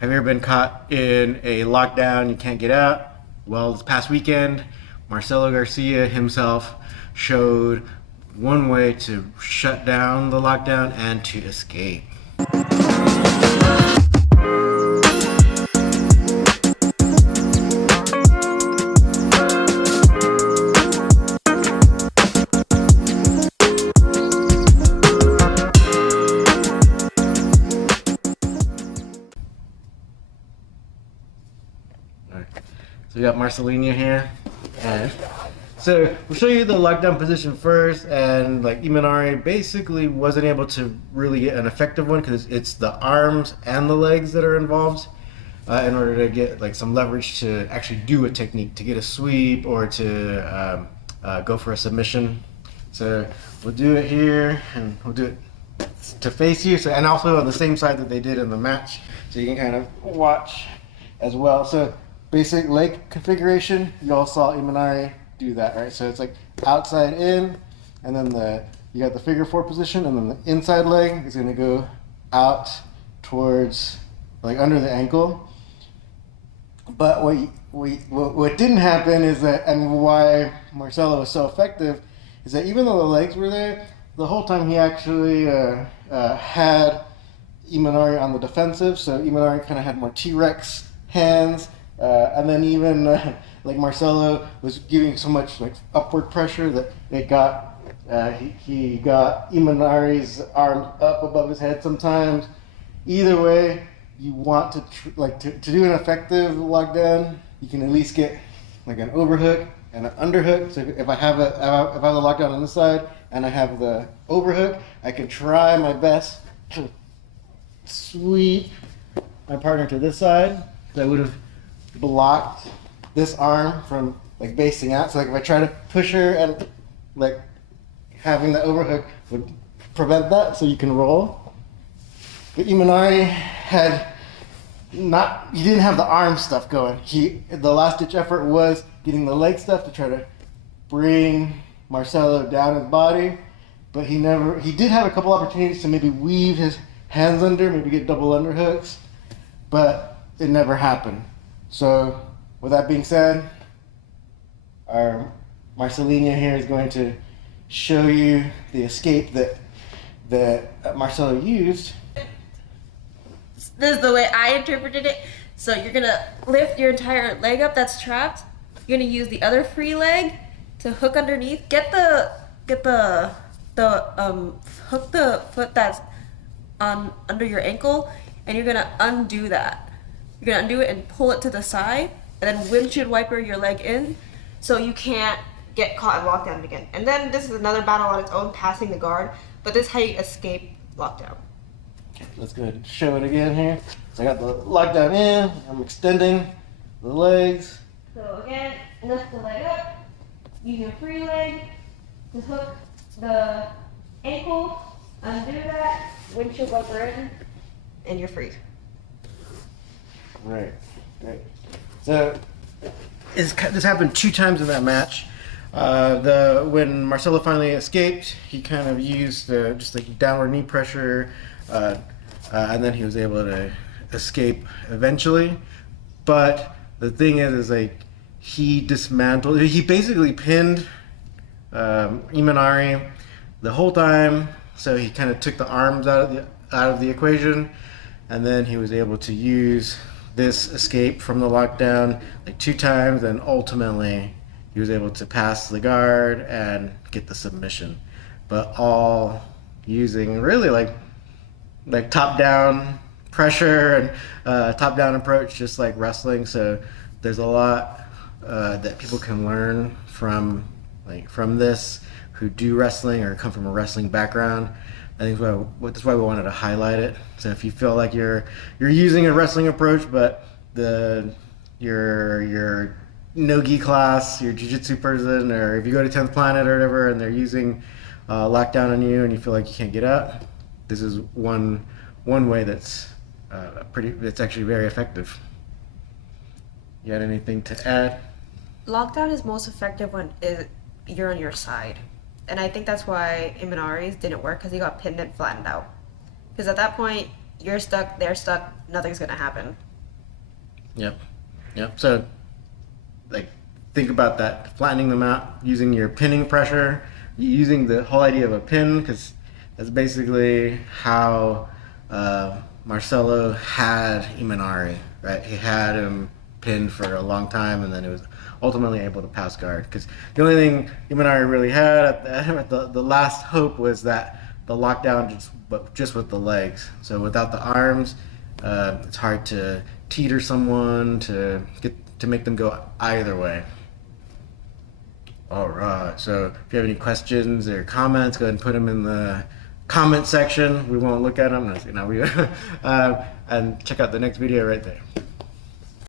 Have you ever been caught in a lockdown you can't get out? Well, this past weekend, Marcelo Garcia himself showed one way to shut down the lockdown and to escape. Alright. So we got Marcelino here. And so we'll show you the lockdown position first, and like Imanari basically wasn't able to really get an effective one because it's the arms and the legs that are involved in order to get like some leverage to actually do a technique, to get a sweep or to go for a submission. So we'll do it here, and we'll do it to face you, so, and also on the same side that they did in the match, so you can kind of watch as well. So basic leg configuration, you all saw Imanari do that, right? So it's like outside in, and then you got the figure four position, and then the inside leg is going to go out towards like under the ankle. But what didn't happen is that, and why Marcelo was so effective, is that even though the legs were there, the whole time he actually had Imanari on the defensive. So Imanari kind of had more T-Rex hands, and then even like Marcelo was giving so much like upward pressure that it got he got Imanari's arms up above his head sometimes. Either way, you want to to do an effective lockdown, you can at least get like an overhook and an underhook. So if I have the lockdown on this side and I have the overhook, I can try my best to sweep my partner to this side. That would have blocked this arm from like basing out. So like if I try to push her, and like having the overhook would prevent that, so you can roll. But Imanari he didn't have the arm stuff going. The last ditch effort was getting the leg stuff to try to bring Marcelo down his body, but he did have a couple opportunities to maybe weave his hands under, maybe get double underhooks, but it never happened. So with that being said, our Marcelino here is going to show you the escape that Marcelo used. This is the way I interpreted it. So you're gonna lift your entire leg up that's trapped. You're gonna use the other free leg to hook underneath. Hook the foot that's under your ankle, and you're gonna undo that. You're gonna undo it and pull it to the side, and then windshield wiper your leg in, so you can't get caught in lockdown again. And then this is another battle on its own, passing the guard. But this is how you escape lockdown. Okay, let's go ahead and show it again here. So I got the lockdown in, I'm extending the legs. So again, lift the leg up, use your free leg to hook the ankle, undo that, windshield wiper in, and you're free. Right. So this happened 2 times in that match. When Marcelo finally escaped, he kind of used just like downward knee pressure, and then he was able to escape eventually. But the thing is like he basically pinned Imanari the whole time. So he kind of took the arms out of the equation, and then he was able to use this escape from the lockdown like 2 times, and ultimately he was able to pass the guard and get the submission, but all using really like top-down pressure and top-down approach, just like wrestling. So there's a lot that people can learn from this who do wrestling or come from a wrestling background. I think that's why we wanted to highlight it. So if you feel like you're using a wrestling approach, but your no-gi class, your jiu-jitsu person, or if you go to 10th Planet or whatever, and they're using lockdown on you, and you feel like you can't get out, this is one way that's actually very effective. You got anything to add? Lockdown is most effective when you're on your side. And I think that's why Imanari's didn't work, because he got pinned and flattened out. Because at that point, you're stuck, they're stuck, nothing's gonna happen. Yep. Yep. So, like, think about that. Flattening them out, using your pinning pressure, using the whole idea of a pin, because that's basically how Marcelo had Imanari, right? He had him pinned for a long time, and then it was ultimately able to pass guard. Because the only thing Imanari really had at the last hope was that the lockdown just with the legs. So without the arms, it's hard to teeter someone to make them go either way. All right. So if you have any questions or comments, go ahead and put them in the comment section. We won't look at them. No, and check out the next video right there.